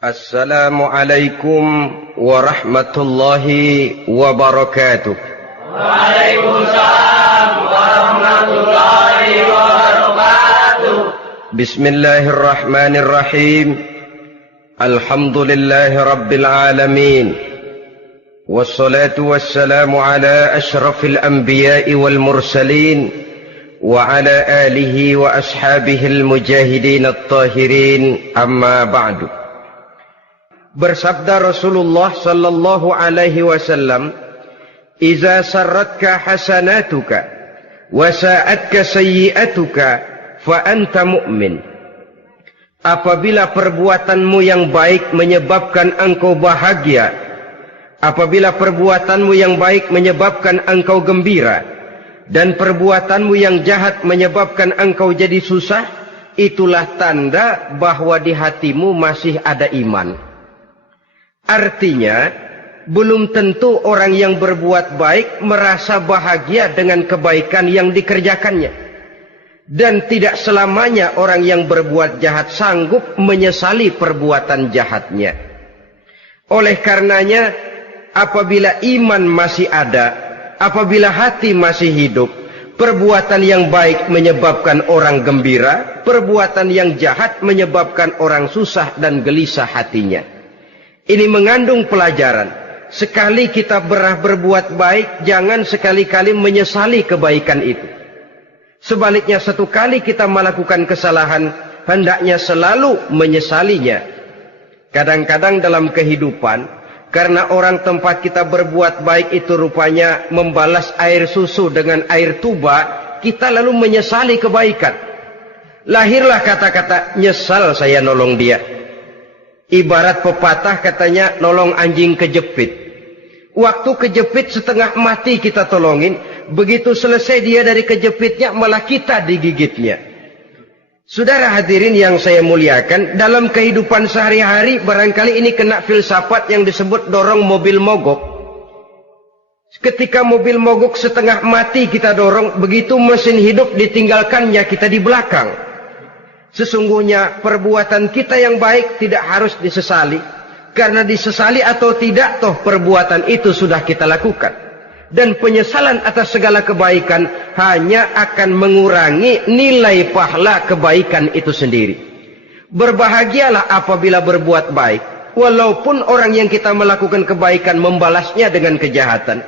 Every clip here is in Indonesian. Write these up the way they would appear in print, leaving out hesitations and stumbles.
Assalamualaikum warahmatullahi wabarakatuh. Waalaikumsalam warahmatullahi wabarakatuh. Bismillahirrahmanirrahim. Alhamdulillahi rabbil alamin. Wassalatu wassalamu ala ashrafil anbiya'i wal mursalin wa ala alihi wa ashabihil mujahidin at-tahirin, amma ba'du. Bersabda Rasulullah sallallahu alaihi wasallam, "Iza sarratka hasanatuka wa sa'atka sayyi'atuka fa anta mu'min." Apabila perbuatanmu yang baik menyebabkan engkau bahagia, apabila perbuatanmu yang baik menyebabkan engkau gembira, dan perbuatanmu yang jahat menyebabkan engkau jadi susah, itulah tanda bahwa di hatimu masih ada iman. Artinya, belum tentu orang yang berbuat baik merasa bahagia dengan kebaikan yang dikerjakannya. Dan tidak selamanya orang yang berbuat jahat sanggup menyesali perbuatan jahatnya. Oleh karenanya, apabila iman masih ada, apabila hati masih hidup, perbuatan yang baik menyebabkan orang gembira, perbuatan yang jahat menyebabkan orang susah dan gelisah hatinya. Ini mengandung pelajaran. Sekali kita berbuat baik, jangan sekali-kali menyesali kebaikan itu. Sebaliknya, satu kali kita melakukan kesalahan, hendaknya selalu menyesalinya. Kadang-kadang dalam kehidupan, karena orang tempat kita berbuat baik itu rupanya membalas air susu dengan air tuba, kita lalu menyesali kebaikan. Lahirlah kata-kata, "Nyesal saya nolong dia." Ibarat pepatah katanya, nolong anjing kejepit. Waktu kejepit setengah mati kita tolongin, begitu selesai dia dari kejepitnya, malah kita digigitnya. Saudara hadirin yang saya muliakan, dalam kehidupan sehari-hari barangkali ini kena filsafat yang disebut dorong mobil mogok. Ketika mobil mogok setengah mati kita dorong, begitu mesin hidup ditinggalkannya kita di belakang. Sesungguhnya perbuatan kita yang baik tidak harus disesali. Karena disesali atau tidak, toh perbuatan itu sudah kita lakukan. Dan penyesalan atas segala kebaikan hanya akan mengurangi nilai pahala kebaikan itu sendiri. Berbahagialah apabila berbuat baik, walaupun orang yang kita melakukan kebaikan membalasnya dengan kejahatan.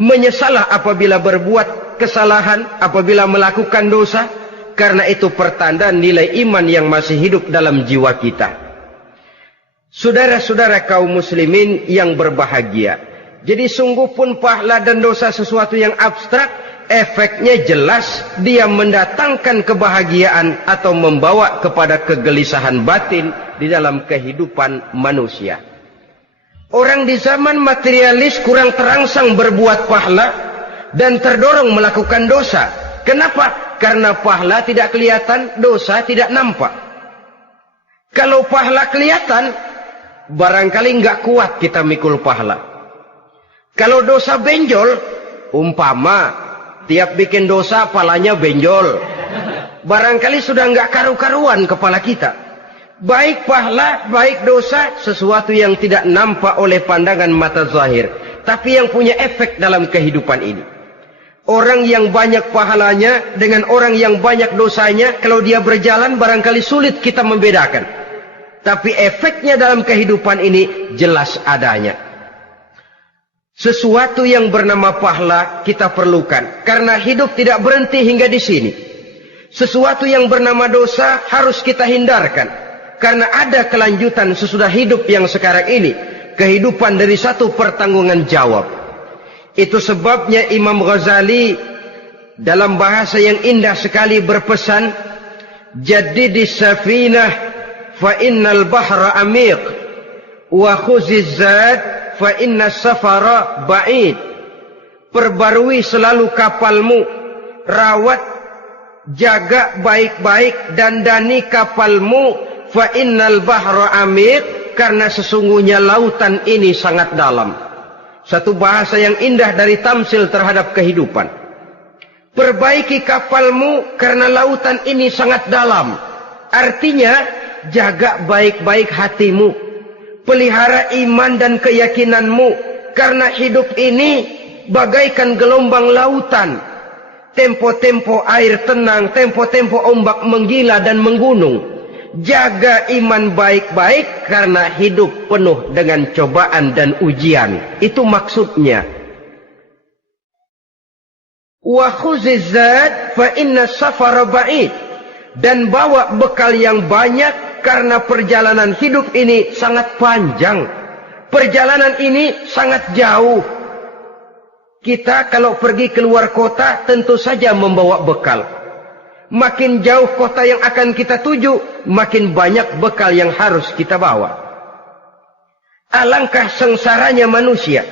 Menyesalah apabila berbuat kesalahan, apabila melakukan dosa, karena itu pertanda nilai iman yang masih hidup dalam jiwa kita. Saudara-saudara kaum muslimin yang berbahagia, jadi sungguh pun pahala dan dosa sesuatu yang abstrak, efeknya jelas dia mendatangkan kebahagiaan atau membawa kepada kegelisahan batin di dalam kehidupan manusia. Orang di zaman materialis kurang terangsang berbuat pahala dan terdorong melakukan dosa. Kenapa? Karena pahala tidak kelihatan, dosa tidak nampak. Kalau pahala kelihatan, barangkali nggak kuat kita mikul pahala. Kalau dosa benjol, umpama tiap bikin dosa palanya benjol, barangkali sudah nggak karu-karuan kepala kita. Baik pahala, baik dosa, sesuatu yang tidak nampak oleh pandangan mata zahir, tapi yang punya efek dalam kehidupan ini. Orang yang banyak pahalanya dengan orang yang banyak dosanya, kalau dia berjalan barangkali sulit kita membedakan. Tapi efeknya dalam kehidupan ini jelas adanya. Sesuatu yang bernama pahala kita perlukan, karena hidup tidak berhenti hingga di sini. Sesuatu yang bernama dosa harus kita hindarkan, karena ada kelanjutan sesudah hidup yang sekarang ini. Kehidupan dari satu pertanggungan jawab. Itu sebabnya Imam Ghazali dalam bahasa yang indah sekali berpesan, "Jaddidis safinah fa innal bahra amiq wa khuziz zad fa innas safara ba'id." Perbarui selalu kapalmu, rawat, jaga baik-baik, dandani kapalmu, fa innal bahra amiq, karena sesungguhnya lautan ini sangat dalam. Satu bahasa yang indah dari tamsil terhadap kehidupan. Perbaiki kapalmu karena lautan ini sangat dalam. Artinya, jaga baik-baik hatimu. pelihara iman dan keyakinanmu, karena hidup ini bagaikan gelombang lautan. Tempo-tempo air tenang, tempo-tempo ombak menggila dan menggunung. Jaga iman baik-baik karena hidup penuh dengan cobaan dan ujian. Itu maksudnya. Wa khuziz zad fa inna safara ba'id. Dan bawa bekal yang banyak karena perjalanan hidup ini sangat panjang. Perjalanan ini sangat jauh. Kita kalau pergi keluar kota tentu saja membawa bekal. Makin jauh kota yang akan kita tuju, makin banyak bekal yang harus kita bawa. Alangkah sengsaranya manusia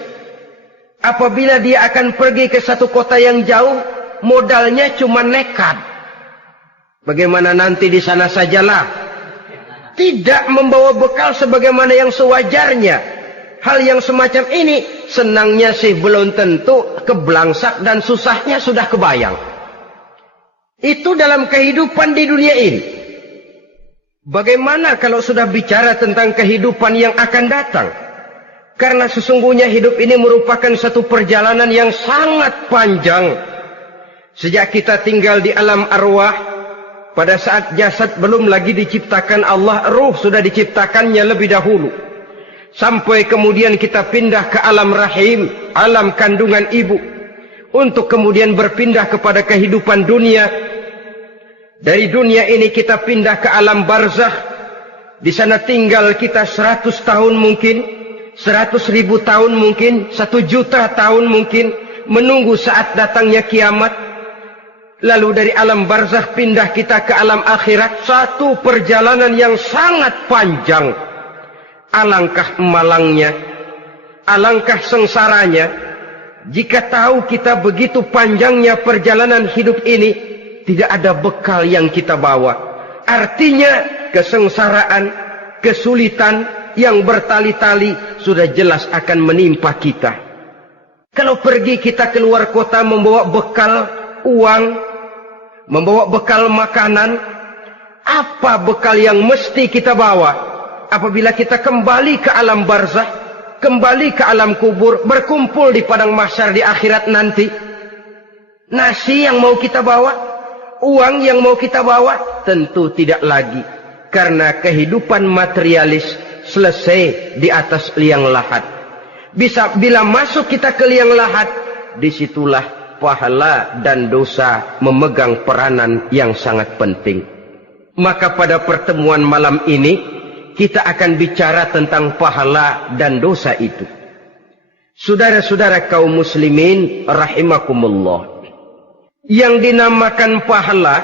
apabila dia akan pergi ke satu kota yang jauh, modalnya cuma nekat. Bagaimana nanti di sana sajalah. Tidak membawa bekal sebagaimana yang sewajarnya. Hal yang semacam ini senangnya sih belum tentu, keblangsak dan susahnya sudah kebayang. Itu dalam kehidupan di dunia ini. Bagaimana kalau sudah bicara tentang kehidupan yang akan datang? Karena sesungguhnya hidup ini merupakan satu perjalanan yang sangat panjang. Sejak kita tinggal di alam arwah, pada saat jasad belum lagi diciptakan Allah, ruh sudah diciptakannya lebih dahulu. Sampai kemudian kita pindah ke alam rahim, alam kandungan ibu. Untuk kemudian berpindah kepada kehidupan dunia. Dari dunia ini kita pindah ke alam barzakh. Di sana tinggal kita 100 tahun mungkin, 100.000 tahun mungkin, 1 juta tahun mungkin, menunggu saat datangnya kiamat. Lalu dari alam barzakh pindah kita ke alam akhirat. Satu perjalanan yang sangat panjang. Alangkah malangnya, alangkah sengsaranya, jika tahu kita begitu panjangnya perjalanan hidup ini, tidak ada bekal yang kita bawa. Artinya kesengsaraan, kesulitan yang bertali-tali sudah jelas akan menimpa kita. Kalau pergi kita keluar kota membawa bekal uang, membawa bekal makanan, apa bekal yang mesti kita bawa? Apabila kita kembali ke alam barzakh, kembali ke alam kubur, berkumpul di padang mahsyar di akhirat nanti, nasi yang mau kita bawa, uang yang mau kita bawa, tentu tidak lagi. Karena kehidupan materialis selesai di atas liang lahat. Bila masuk kita ke liang lahat, disitulah pahala dan dosa memegang peranan yang sangat penting. Maka pada pertemuan malam ini kita akan bicara tentang pahala dan dosa itu. Saudara-saudara kaum muslimin rahimakumullah. Yang dinamakan pahala,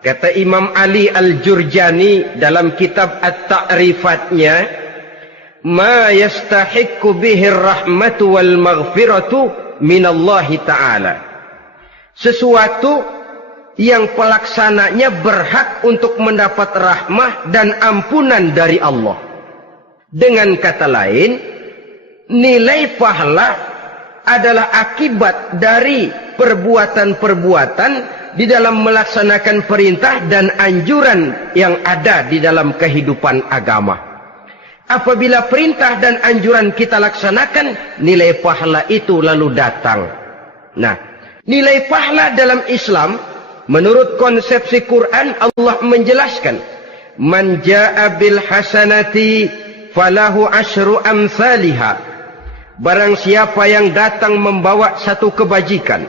kata Imam Ali Al-Jurjani dalam kitab At-Ta'rifatnya, ma yastahiqqu bihi ar-rahmatu wal maghfiratu minallahi ta'ala. Sesuatu yang pelaksananya berhak untuk mendapat rahmah dan ampunan dari Allah. Dengan kata lain, nilai pahala adalah akibat dari perbuatan-perbuatan di dalam melaksanakan perintah dan anjuran yang ada di dalam kehidupan agama. Apabila perintah dan anjuran kita laksanakan, nilai pahala itu lalu datang. Nah, nilai pahala dalam Islam, menurut konsepsi Quran, Allah menjelaskan, man jaa bil hasanati falahu asyru amsalihha. Barang siapa yang datang membawa satu kebajikan,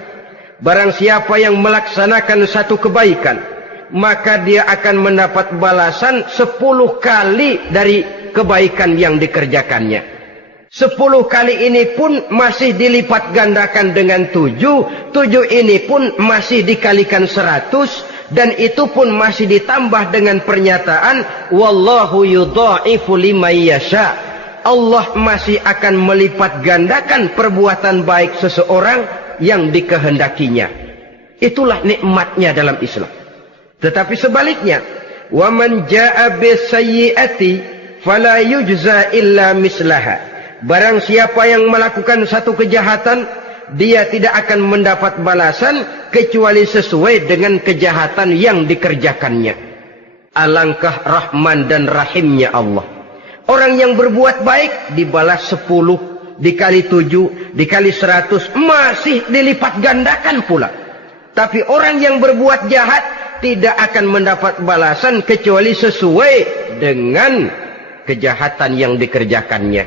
barang siapa yang melaksanakan satu kebaikan, maka dia akan mendapat balasan 10 kali dari kebaikan yang dikerjakannya. 10 kali ini pun masih dilipat gandakan dengan 7. 7 ini pun masih dikalikan 100. Dan itu pun masih ditambah dengan pernyataan, wallahu yudha'ifu liman yasha. Allah masih akan melipat gandakan perbuatan baik seseorang yang dikehendakinya. Itulah nikmatnya dalam Islam. Tetapi sebaliknya, wa man jaa'a bisayyi'ati fala yujza illa mislaha. Barang siapa yang melakukan satu kejahatan, dia tidak akan mendapat balasan kecuali sesuai dengan kejahatan yang dikerjakannya. Alangkah rahman dan rahimnya Allah. Orang yang berbuat baik dibalas 10, dikali 7, dikali 100, masih dilipat gandakan pula. Tapi orang yang berbuat jahat tidak akan mendapat balasan kecuali sesuai dengan kejahatan yang dikerjakannya.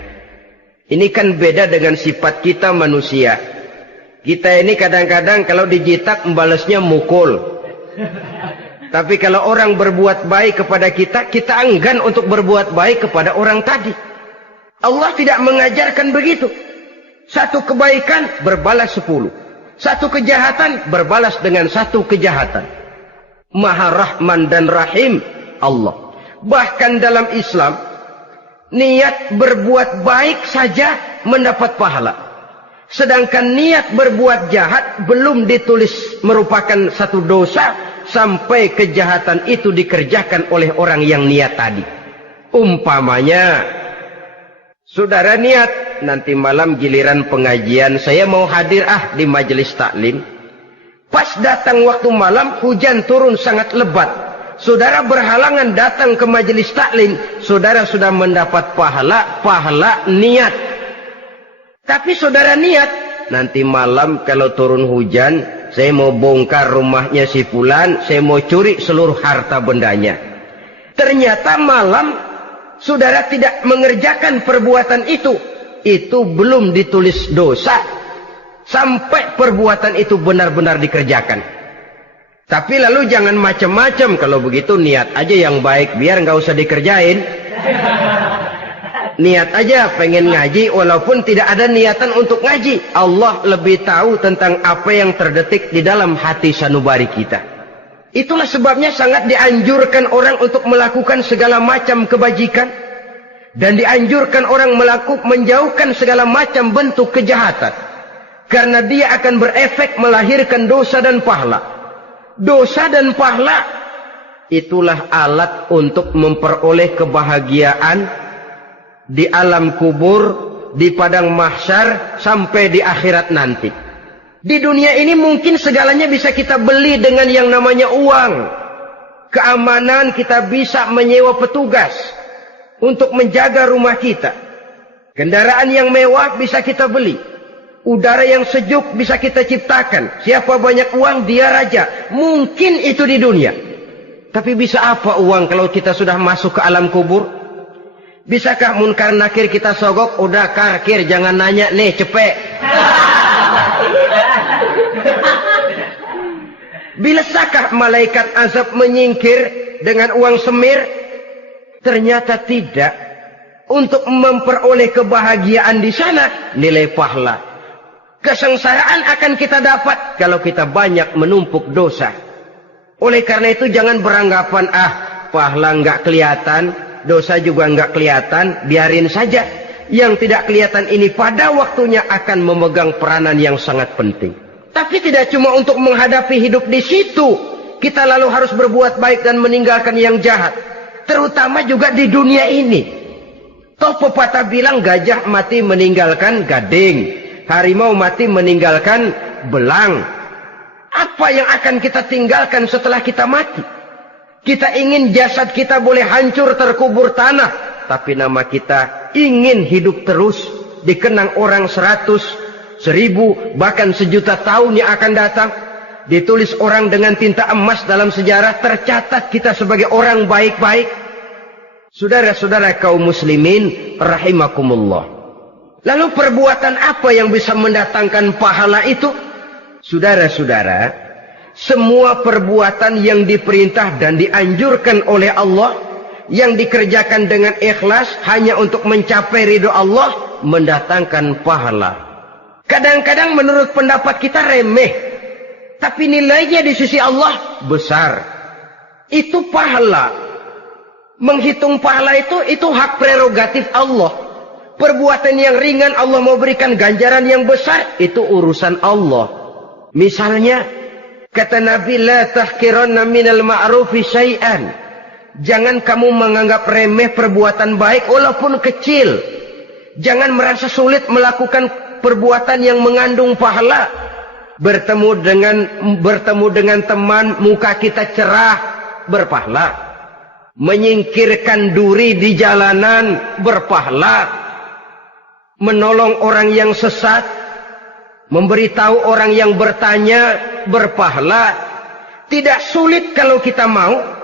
Ini kan beda dengan sifat kita manusia. Kita ini kadang-kadang kalau dijitak membalasnya mukul. Tapi kalau orang berbuat baik kepada kita, kita enggan untuk berbuat baik kepada orang tadi. Allah tidak mengajarkan begitu. Satu kebaikan berbalas 10. Satu kejahatan berbalas dengan satu kejahatan. Maha Rahman dan Rahim Allah. Bahkan dalam Islam, niat berbuat baik saja mendapat pahala. Sedangkan niat berbuat jahat belum ditulis merupakan satu dosa sampai kejahatan itu dikerjakan oleh orang yang niat tadi. Umpamanya, saudara niat nanti malam giliran pengajian saya mau hadir di majelis taklim. Pas datang waktu malam hujan turun sangat lebat. Saudara berhalangan datang ke majelis taklim, saudara sudah mendapat pahala niat. Tapi saudara niat, nanti malam kalau turun hujan, saya mau bongkar rumahnya si fulan, saya mau curi seluruh harta bendanya. Ternyata malam, saudara tidak mengerjakan perbuatan itu belum ditulis dosa, sampai perbuatan itu benar-benar dikerjakan. Tapi lalu jangan macam-macam, kalau begitu niat aja yang baik, biar nggak usah dikerjain. Niat aja pengen ngaji walaupun tidak ada niatan untuk ngaji. Allah lebih tahu tentang apa yang terdetik di dalam hati sanubari kita. Itulah sebabnya sangat dianjurkan orang untuk melakukan segala macam kebajikan. Dan dianjurkan orang menjauhkan segala macam bentuk kejahatan. Karena dia akan berefek melahirkan dosa dan pahala. Dosa dan pahala itulah alat untuk memperoleh kebahagiaan di alam kubur, di padang mahsyar, sampai di akhirat nanti. Di dunia ini mungkin segalanya bisa kita beli dengan yang namanya uang. Keamanan kita bisa menyewa petugas untuk menjaga rumah kita. Kendaraan yang mewah bisa kita beli. Udara yang sejuk bisa kita ciptakan. Siapa banyak uang dia raja. Mungkin itu di dunia. Tapi bisa apa uang kalau kita sudah masuk ke alam kubur? Bisakah munkar nakir kita sogok? Udah karkir, jangan nanya nih, cepet. Bisakah malaikat azab menyingkir dengan uang semir? Ternyata tidak. Untuk memperoleh kebahagiaan di sana, nilai pahala. Kesengsaraan akan kita dapat kalau kita banyak menumpuk dosa. Oleh karena itu jangan beranggapan, pahala nggak kelihatan, dosa juga nggak kelihatan, biarin saja. Yang tidak kelihatan ini pada waktunya akan memegang peranan yang sangat penting. Tapi tidak cuma untuk menghadapi hidup di situ, kita lalu harus berbuat baik dan meninggalkan yang jahat. Terutama juga di dunia ini. Toh pepatah bilang gajah mati meninggalkan gading, harimau mati meninggalkan belang. Apa yang akan kita tinggalkan setelah kita mati? Kita ingin jasad kita boleh hancur terkubur tanah, tapi nama kita ingin hidup terus, dikenang orang 100, 1000, bahkan 1.000.000 tahun yang akan datang. Ditulis orang dengan tinta emas dalam sejarah, tercatat kita sebagai orang baik-baik. Saudara-saudara kaum muslimin rahimakumullah. Lalu perbuatan apa yang bisa mendatangkan pahala itu? Saudara-saudara, semua perbuatan yang diperintah dan dianjurkan oleh Allah, yang dikerjakan dengan ikhlas hanya untuk mencapai ridho Allah, mendatangkan pahala. Kadang-kadang menurut pendapat kita remeh, tapi nilainya di sisi Allah besar. Itu pahala. Menghitung pahala itu hak prerogatif Allah. Perbuatan yang ringan Allah mau berikan ganjaran yang besar, itu urusan Allah. Misalnya, kata Nabi, la tahkiranna minal ma'rufi syai'an. Jangan kamu menganggap remeh perbuatan baik walaupun kecil. Jangan merasa sulit melakukan perbuatan yang mengandung pahala. Bertemu dengan teman, muka kita cerah, berpahala. menyingkirkan duri di jalanan berpahala, menolong orang yang sesat, memberitahu orang yang bertanya berpahala. Tidak sulit kalau kita mau.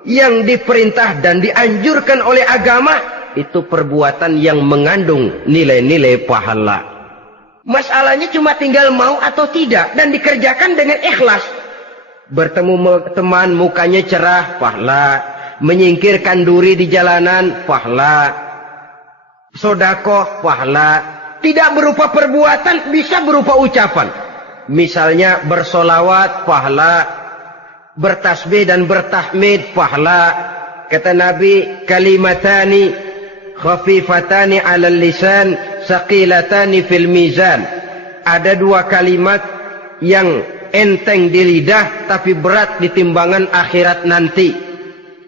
Yang diperintah dan dianjurkan oleh agama itu perbuatan yang mengandung nilai-nilai pahala. Masalahnya cuma tinggal mau atau tidak dan dikerjakan dengan ikhlas. Bertemu teman mukanya cerah, pahala. Menyingkirkan duri di jalanan, pahala. Sedekah, pahala. Tidak berupa perbuatan, bisa berupa ucapan. Misalnya bersolawat, pahala. Bertasbih dan bertahmid, pahala. Kata Nabi, kalimatani khafifatani 'alal lisan, saqilatani fil mizan. Ada dua kalimat yang enteng di lidah tapi berat di timbangan akhirat nanti.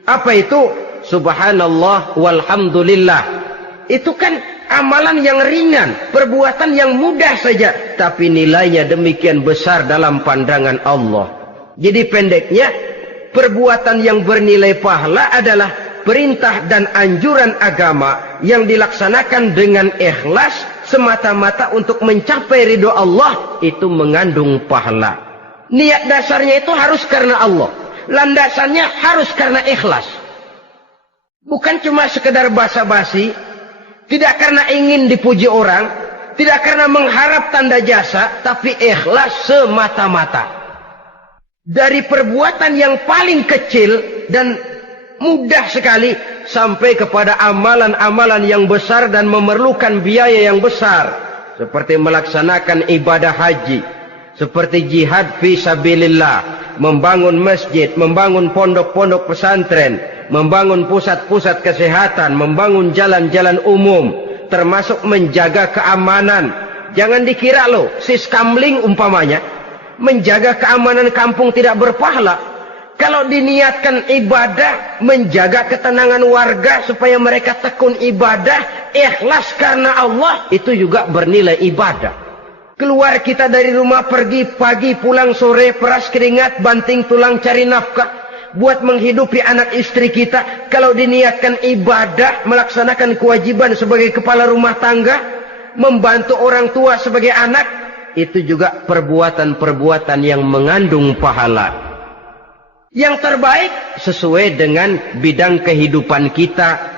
Apa itu? Subhanallah walhamdulillah. Itu kan amalan yang ringan, perbuatan yang mudah saja, tapi nilainya demikian besar dalam pandangan Allah. Jadi pendeknya, perbuatan yang bernilai pahala adalah perintah dan anjuran agama yang dilaksanakan dengan ikhlas semata-mata untuk mencapai ridho Allah, itu mengandung pahala. Niat dasarnya itu harus karena Allah. Landasannya harus karena ikhlas. Bukan cuma sekedar basa-basi, tidak karena ingin dipuji orang, tidak karena mengharap tanda jasa, tapi ikhlas semata-mata. Dari perbuatan yang paling kecil dan mudah sekali sampai kepada amalan-amalan yang besar dan memerlukan biaya yang besar, seperti melaksanakan ibadah haji, seperti jihad fi sabilillah, membangun masjid, membangun pondok-pondok pesantren, membangun pusat-pusat kesehatan, membangun jalan-jalan umum, termasuk menjaga keamanan. Jangan dikira loh, siskamling umpamanya, menjaga keamanan kampung tidak berpahala. Kalau diniatkan ibadah, menjaga ketenangan warga supaya mereka tekun ibadah, ikhlas karena Allah, itu juga bernilai ibadah. Keluar kita dari rumah, pergi pagi, pulang sore, peras keringat, banting tulang cari nafkah, buat menghidupi anak istri kita. Kalau diniatkan ibadah, melaksanakan kewajiban sebagai kepala rumah tangga, membantu orang tua sebagai anak, itu juga perbuatan-perbuatan yang mengandung pahala. Yang terbaik sesuai dengan bidang kehidupan kita.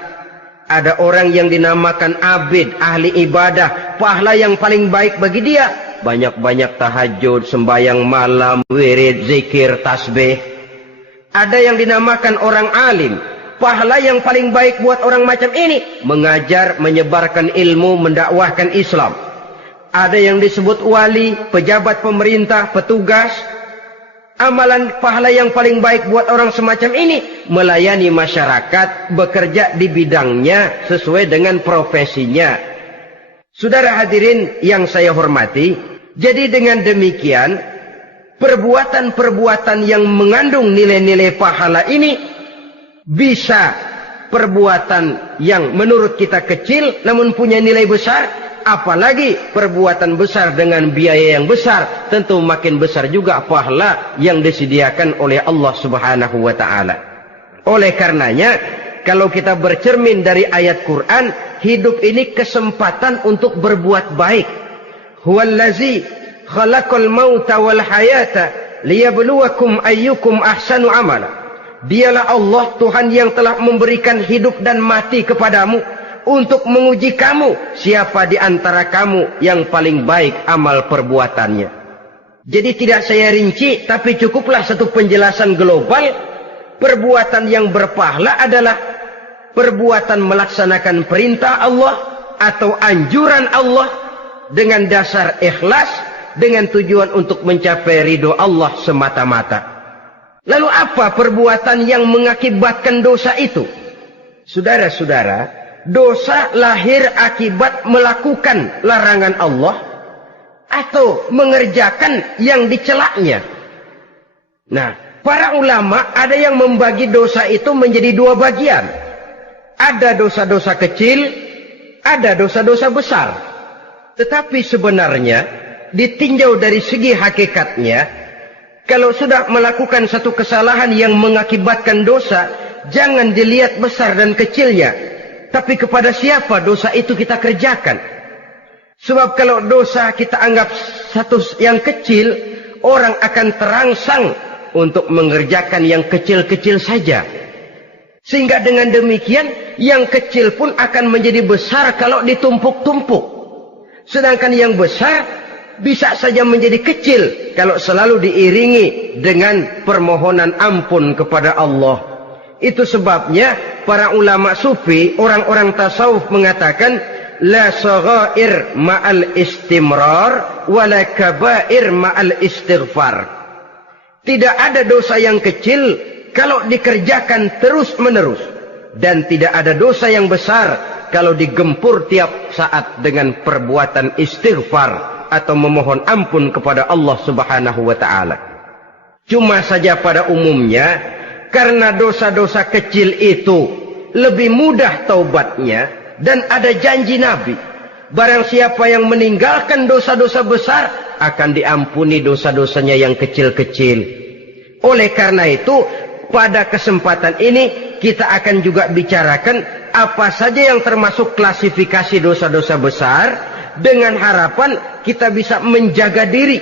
Ada orang yang dinamakan abid, ahli ibadah, pahala yang paling baik bagi dia banyak-banyak tahajud, sembahyang malam, wirid, zikir, tasbih. Ada yang dinamakan orang alim, pahala yang paling baik buat orang macam ini mengajar, menyebarkan ilmu, mendakwahkan Islam. Ada yang disebut wali, pejabat pemerintah, petugas. Amalan pahala yang paling baik buat orang semacam ini melayani masyarakat, bekerja di bidangnya sesuai dengan profesinya. Saudara hadirin yang saya hormati, jadi dengan demikian perbuatan-perbuatan yang mengandung nilai-nilai pahala ini bisa perbuatan yang menurut kita kecil namun punya nilai besar. Apalagi perbuatan besar dengan biaya yang besar, tentu makin besar juga pahala yang disediakan oleh Allah Subhanahu wa ta'ala. Oleh karenanya, kalau kita bercermin dari ayat Quran, hidup ini kesempatan untuk berbuat baik. Huwallazi khalaqal mauta wal hayata liyabluwakum ayyukum ahsanu amala. Dialah Allah, Tuhan yang telah memberikan hidup dan mati kepadamu untuk menguji kamu, siapa di antara kamu yang paling baik amal perbuatannya. Jadi tidak saya rinci, tapi cukuplah satu penjelasan global. Perbuatan yang berpahala adalah perbuatan melaksanakan perintah Allah atau anjuran Allah dengan dasar ikhlas, dengan tujuan untuk mencapai ridho Allah semata-mata. Lalu apa perbuatan yang mengakibatkan dosa itu? Saudara-saudara, dosa lahir akibat melakukan larangan Allah atau mengerjakan yang dicelaknya. Nah, para ulama ada yang membagi dosa itu menjadi dua bagian. Ada dosa-dosa kecil, ada dosa-dosa besar. Tetapi sebenarnya ditinjau dari segi hakikatnya, kalau sudah melakukan satu kesalahan yang mengakibatkan dosa, jangan dilihat besar dan kecilnya, tapi kepada siapa dosa itu kita kerjakan. Sebab kalau dosa kita anggap satu yang kecil, orang akan terangsang untuk mengerjakan yang kecil-kecil saja. Sehingga dengan demikian, yang kecil pun akan menjadi besar kalau ditumpuk-tumpuk. Sedangkan yang besar bisa saja menjadi kecil kalau selalu diiringi dengan permohonan ampun kepada Allah. Itu sebabnya para ulama sufi, orang-orang tasawuf mengatakan, la saghair ma'al istimrar, wala kabair ma'al istighfar. Tidak ada dosa yang kecil kalau dikerjakan terus-menerus. Dan tidak ada dosa yang besar kalau digempur tiap saat dengan perbuatan istighfar atau memohon ampun kepada Allah Subhanahu wa ta'ala. Cuma saja pada umumnya, karena dosa-dosa kecil itu lebih mudah taubatnya, dan ada janji Nabi, barang siapa yang meninggalkan dosa-dosa besar akan diampuni dosa-dosanya yang kecil-kecil. Oleh karena itu, pada kesempatan ini kita akan juga bicarakan apa saja yang termasuk klasifikasi dosa-dosa besar, dengan harapan kita bisa menjaga diri,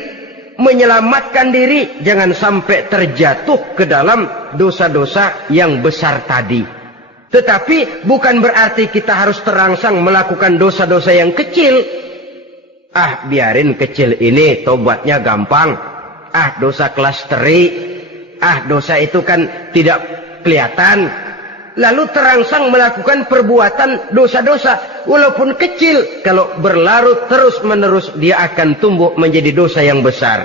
menyelamatkan diri, jangan sampai terjatuh ke dalam dosa-dosa yang besar tadi. Tetapi bukan berarti kita harus terangsang melakukan dosa-dosa yang kecil. Ah, biarin kecil ini, tobatnya gampang. Ah, dosa kelas teri. Ah, dosa itu kan tidak kelihatan. Lalu terangsang melakukan perbuatan dosa-dosa walaupun kecil. Kalau berlarut terus-menerus, dia akan tumbuh menjadi dosa yang besar.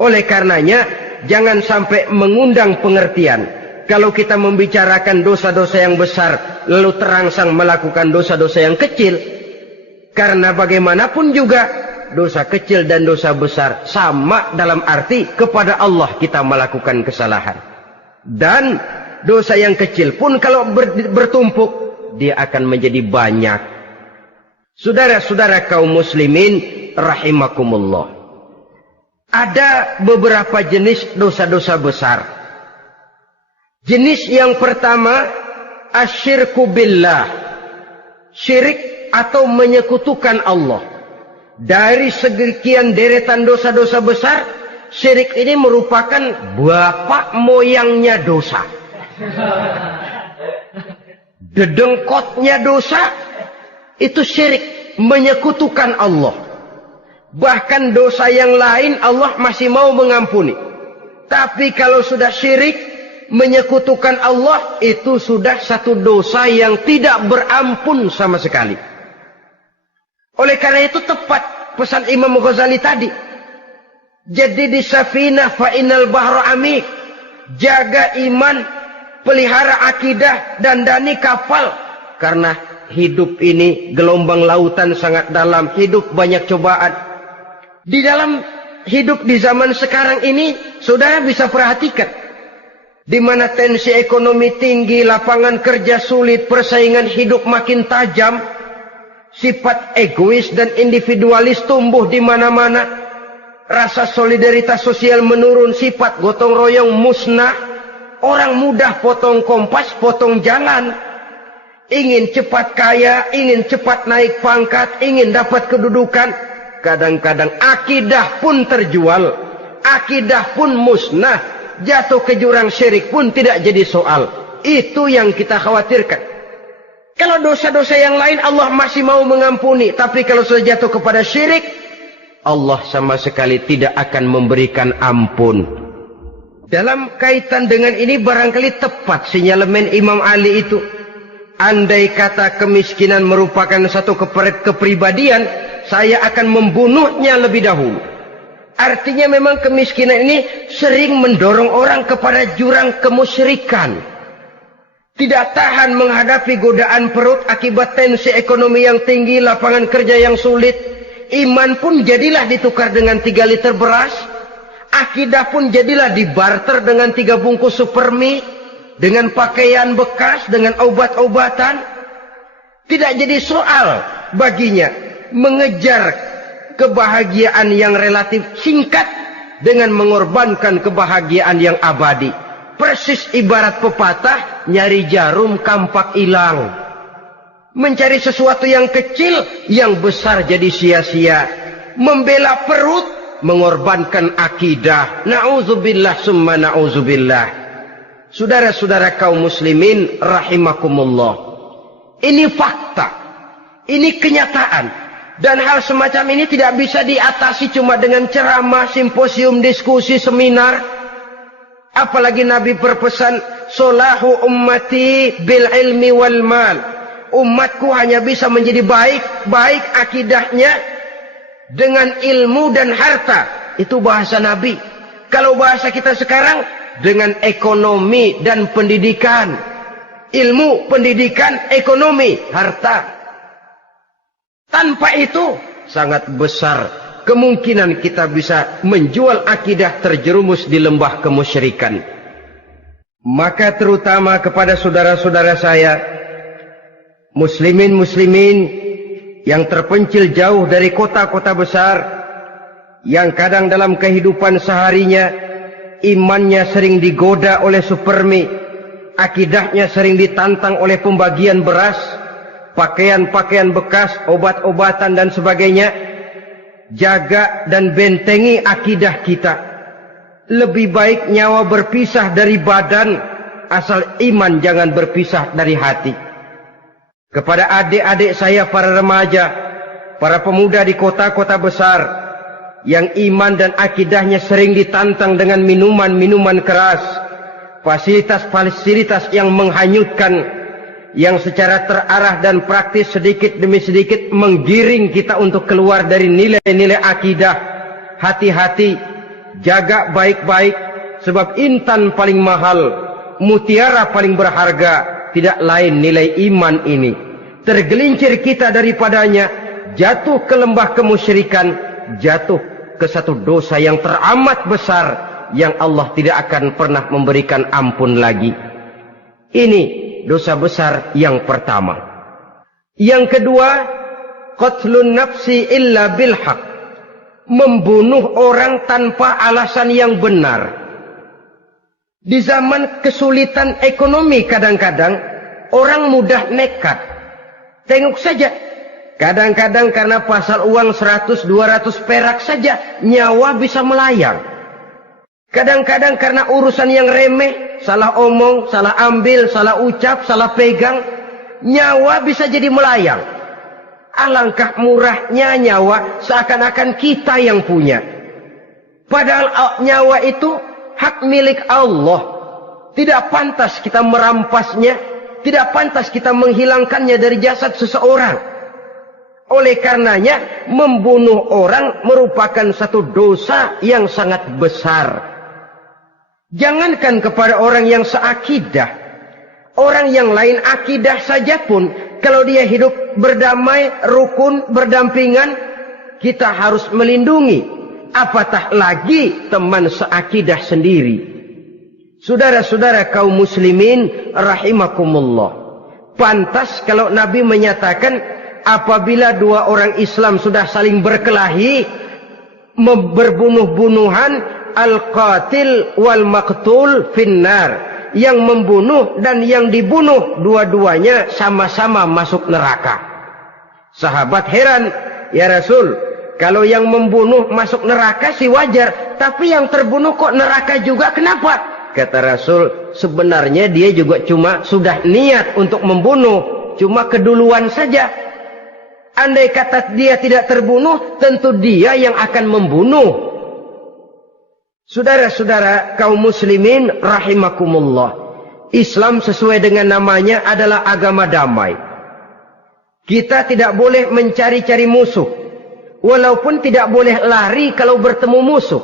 Oleh karenanya, jangan sampai mengundang pengertian kalau kita membicarakan dosa-dosa yang besar lalu terangsang melakukan dosa-dosa yang kecil. Karena bagaimanapun juga dosa kecil dan dosa besar sama dalam arti kepada Allah kita melakukan kesalahan. Dan dosa yang kecil pun kalau bertumpuk, dia akan menjadi banyak. Saudara-saudara kaum muslimin rahimakumullah, ada beberapa jenis dosa-dosa besar. Jenis yang pertama, asyirku billah, syirik atau menyekutukan Allah. Dari sekian deretan dosa-dosa besar, syirik ini merupakan bapak moyangnya dosa. Dedengkotnya dosa, itu syirik, menyekutukan Allah. Bahkan dosa yang lain Allah masih mau mengampuni. Tapi kalau sudah syirik, menyekutukan Allah, itu sudah satu dosa yang tidak berampun sama sekali. Oleh karena itu tepat pesan Imam Ghazali tadi. Jadi di safinah fa innal bahra amik. Jaga iman, pelihara akidah, dandani kapal. Karena hidup ini gelombang lautan sangat dalam, hidup banyak cobaan. Di dalam hidup di zaman sekarang ini, saudara bisa perhatikan, di mana tensi ekonomi tinggi, lapangan kerja sulit, persaingan hidup makin tajam, sifat egois dan individualis tumbuh di mana-mana, rasa solidaritas sosial menurun, sifat gotong royong musnah, orang mudah potong kompas, potong jalan, ingin cepat kaya, ingin cepat naik pangkat, ingin dapat kedudukan. Kadang-kadang akidah pun terjual, akidah pun musnah, jatuh ke jurang syirik pun tidak jadi soal. Itu yang kita khawatirkan. Kalau dosa-dosa yang lain Allah masih mau mengampuni, tapi kalau sudah jatuh kepada syirik, Allah sama sekali tidak akan memberikan ampun. Dalam kaitan dengan ini barangkali tepat sinyalemen Imam Ali itu. Andai kata kemiskinan merupakan satu kepribadian, saya akan membunuhnya lebih dahulu. Artinya memang kemiskinan ini sering mendorong orang kepada jurang kemusyrikan. Tidak tahan menghadapi godaan perut akibat tensi ekonomi yang tinggi, lapangan kerja yang sulit. Iman pun jadilah ditukar dengan 3 liter beras. Akidah pun jadilah dibarter dengan 3 bungkus supermi, dengan pakaian bekas, dengan obat-obatan. Tidak jadi soal baginya mengejar kebahagiaan yang relatif singkat dengan mengorbankan kebahagiaan yang abadi. Persis ibarat pepatah, nyari jarum kampak hilang. Mencari sesuatu yang kecil, yang besar jadi sia-sia. Membela perut, mengorbankan akidah. Na'udzubillah summa na'udzubillah. Saudara-saudara kaum muslimin rahimakumullah. Ini fakta. Ini kenyataan. Dan hal semacam ini tidak bisa diatasi cuma dengan ceramah, simposium, diskusi, seminar. Apalagi Nabi berpesan, solahu ummati bil ilmi wal mal. Umatku hanya bisa menjadi baik akidahnya dengan ilmu dan harta. Itu bahasa Nabi. Kalau bahasa kita sekarang, dengan ekonomi dan pendidikan. Ilmu, pendidikan, ekonomi, harta. Tanpa itu, sangat besar kemungkinan kita bisa menjual akidah terjerumus di lembah kemusyrikan. Maka terutama kepada saudara-saudara saya, muslimin yang terpencil jauh dari kota-kota besar, yang kadang dalam kehidupan seharinya imannya sering digoda oleh supermi, akidahnya sering ditantang oleh pembagian beras, pakaian-pakaian bekas, obat-obatan dan sebagainya. Jaga dan bentengi akidah kita. Lebih baik nyawa berpisah dari badan, asal iman jangan berpisah dari hati. Kepada adik-adik saya para remaja, para pemuda di kota-kota besar, yang iman dan akidahnya sering ditantang dengan minuman-minuman keras, fasilitas-fasilitas yang menghanyutkan, yang secara terarah dan praktis sedikit demi sedikit menggiring kita untuk keluar dari nilai-nilai akidah. Hati-hati, jaga baik-baik, sebab intan paling mahal, mutiara paling berharga, tidak lain nilai iman ini. Tergelincir kita daripadanya, jatuh ke lembah kemusyrikan, jatuh ke satu dosa yang teramat besar, yang Allah tidak akan pernah memberikan ampun lagi. Ini dosa besar yang pertama. Yang kedua, qatlun nafsi illa bil haq. Membunuh orang tanpa alasan yang benar. Di zaman kesulitan ekonomi kadang-kadang orang mudah nekat. Tengok saja, kadang-kadang karena pasal uang 100-200 perak saja nyawa bisa melayang. Kadang-kadang karena urusan yang remeh, salah omong, salah ambil, salah ucap, salah pegang, nyawa bisa jadi melayang. Alangkah murahnya nyawa, seakan-akan kita yang punya. Padahal nyawa itu hak milik Allah. Tidak pantas kita merampasnya, tidak pantas kita menghilangkannya dari jasad seseorang. Oleh karenanya, membunuh orang merupakan satu dosa yang sangat besar. Jangankan kepada orang yang seakidah, orang yang lain akidah saja pun, kalau dia hidup berdamai, rukun, berdampingan, kita harus melindungi. Apatah lagi teman seakidah sendiri. Saudara-saudara kaum muslimin rahimakumullah. Pantas kalau Nabi menyatakan, apabila dua orang Islam sudah saling berkelahi, berbunuh-bunuhan, al-qatil wal maqtul finnar. Yang membunuh dan yang dibunuh, dua-duanya sama-sama masuk neraka. Sahabat heran, ya Rasul, kalau yang membunuh masuk neraka sih wajar, tapi yang terbunuh kok neraka juga, kenapa? Kata Rasul, sebenarnya dia juga cuma sudah niat untuk membunuh, cuma keduluan saja. Andai kata dia tidak terbunuh, tentu dia yang akan membunuh. Saudara-saudara kaum muslimin rahimakumullah. Islam sesuai dengan namanya adalah agama damai. Kita tidak boleh mencari-cari musuh. Walaupun tidak boleh lari kalau bertemu musuh.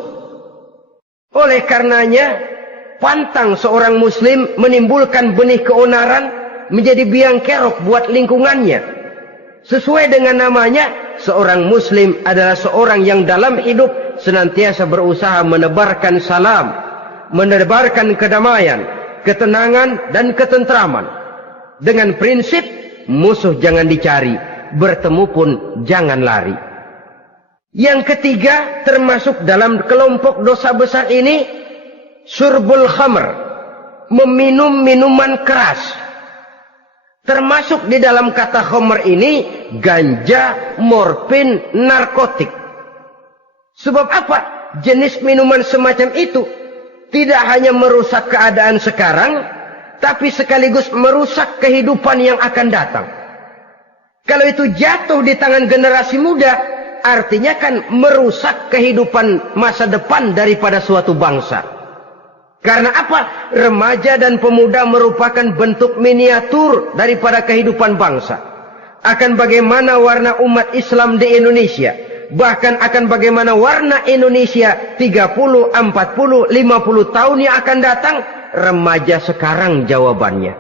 Oleh karenanya, pantang seorang muslim menimbulkan benih keonaran menjadi biang kerok buat lingkungannya. Sesuai dengan namanya, seorang muslim adalah seorang yang dalam hidup senantiasa berusaha menebarkan salam, menebarkan kedamaian, ketenangan dan ketentraman. Dengan prinsip, musuh jangan dicari, bertemu pun jangan lari. Yang ketiga, termasuk dalam kelompok dosa besar ini, syurbul khamr, meminum minuman keras. Termasuk di dalam kata khamr ini ganja, morfin, narkotik. Sebab apa? Jenis minuman semacam itu tidak hanya merusak keadaan sekarang, tapi sekaligus merusak kehidupan yang akan datang. Kalau itu jatuh di tangan generasi muda, artinya kan merusak kehidupan masa depan daripada suatu bangsa. Karena apa? Remaja dan pemuda merupakan bentuk miniatur daripada kehidupan bangsa. Akan bagaimana warna umat Islam di Indonesia. Bahkan akan bagaimana warna Indonesia 30, 40, 50 tahun yang akan datang. Remaja sekarang jawabannya.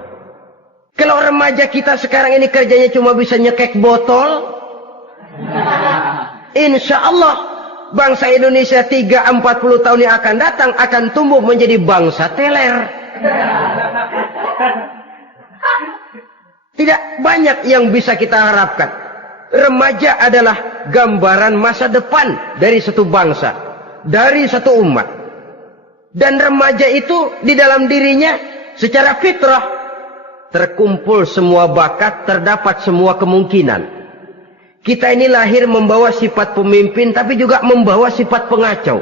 Kalau remaja kita sekarang ini kerjanya cuma bisa nyekek botol, insya Allah bangsa Indonesia 30-40 tahun yang akan datang akan tumbuh menjadi bangsa teler. Tidak banyak yang bisa kita harapkan. Remaja adalah gambaran masa depan dari satu bangsa, dari satu umat. Dan remaja itu di dalam dirinya secara fitrah terkumpul semua bakat, terdapat semua kemungkinan. Kita ini lahir membawa sifat pemimpin, tapi juga membawa sifat pengacau.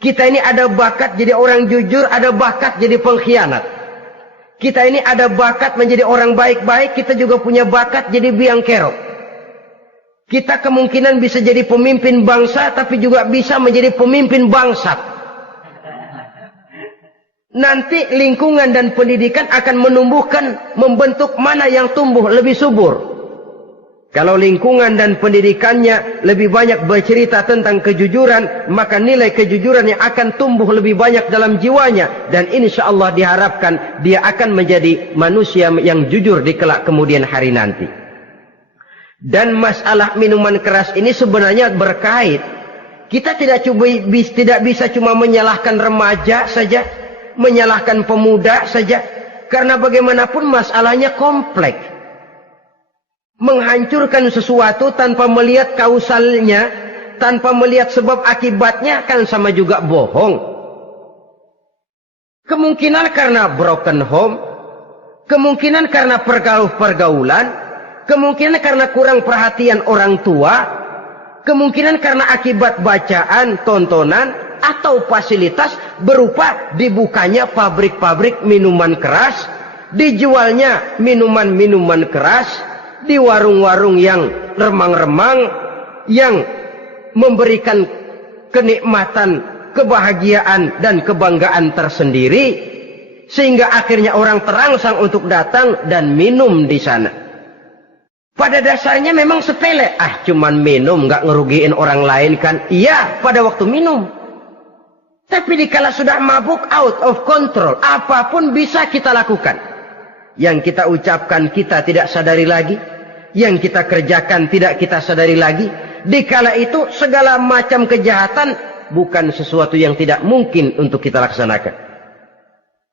Kita ini ada bakat jadi orang jujur, ada bakat jadi pengkhianat. Kita ini ada bakat menjadi orang baik-baik, kita juga punya bakat jadi biang kerok. Kita kemungkinan bisa jadi pemimpin bangsa, tapi juga bisa menjadi pemimpin bangsat. Nanti lingkungan dan pendidikan akan menumbuhkan, membentuk mana yang tumbuh lebih subur. Kalau lingkungan dan pendidikannya lebih banyak bercerita tentang kejujuran, maka nilai kejujuran yang akan tumbuh lebih banyak dalam jiwanya. Dan insya Allah diharapkan dia akan menjadi manusia yang jujur di kelak kemudian hari nanti. Dan masalah minuman keras ini sebenarnya berkait. Kita tidak bisa cuma menyalahkan remaja saja, menyalahkan pemuda saja. Karena bagaimanapun masalahnya kompleks. Menghancurkan sesuatu tanpa melihat kausalnya, tanpa melihat sebab akibatnya kan sama juga bohong. Kemungkinan karena broken home, kemungkinan karena pergaulan, kemungkinan karena kurang perhatian orang tua, kemungkinan karena akibat bacaan, tontonan, atau fasilitas berupa dibukanya pabrik-pabrik minuman keras, dijualnya minuman-minuman keras, di warung-warung yang remang-remang, yang memberikan kenikmatan, kebahagiaan dan kebanggaan tersendiri, sehingga akhirnya orang terangsang untuk datang dan minum di sana. Pada dasarnya memang sepele, cuman minum, nggak ngerugiin orang lain kan? Iya, pada waktu minum. Tapi dikala sudah mabuk, out of control, apapun bisa kita lakukan. Yang kita ucapkan kita tidak sadari lagi, yang kita kerjakan tidak kita sadari lagi. Dikala itu segala macam kejahatan bukan sesuatu yang tidak mungkin untuk kita laksanakan.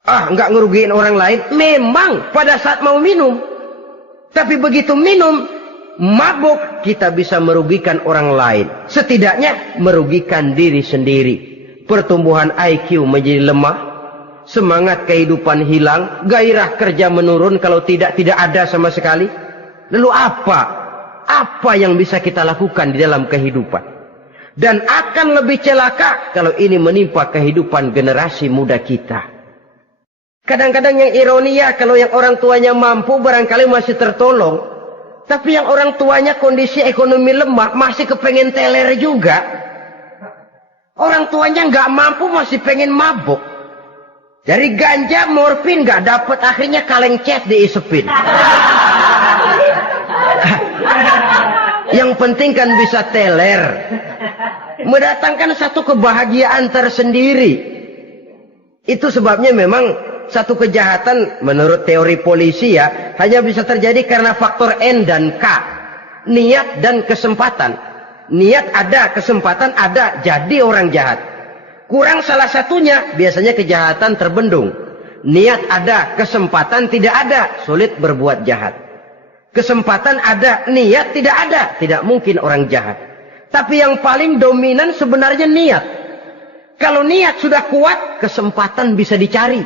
Nggak ngerugiin orang lain, memang pada saat mau minum. Tapi begitu minum, mabuk, kita bisa merugikan orang lain. Setidaknya merugikan diri sendiri. Pertumbuhan IQ menjadi lemah, semangat kehidupan hilang, gairah kerja menurun, kalau tidak ada sama sekali. Lalu apa yang bisa kita lakukan di dalam kehidupan? Dan akan lebih celaka kalau ini menimpa kehidupan generasi muda kita. Kadang-kadang yang ironi ya, kalau yang orang tuanya mampu barangkali masih tertolong. Tapi yang orang tuanya kondisi ekonomi lemah masih kepengen teler juga. Orang tuanya nggak mampu masih pengen mabuk. Dari ganja, morfin nggak dapat, akhirnya kaleng cet diisepin. Yang penting kan bisa teler, mendatangkan satu kebahagiaan tersendiri. Itu sebabnya memang satu kejahatan menurut teori polisi ya hanya bisa terjadi karena faktor N dan K, niat dan kesempatan. Niat ada, kesempatan ada, jadi orang jahat. Kurang salah satunya, biasanya kejahatan terbendung. Niat ada, kesempatan tidak ada, sulit berbuat jahat. Kesempatan ada, niat tidak ada, tidak mungkin orang jahat. Tapi yang paling dominan sebenarnya niat. Kalau niat sudah kuat, kesempatan bisa dicari.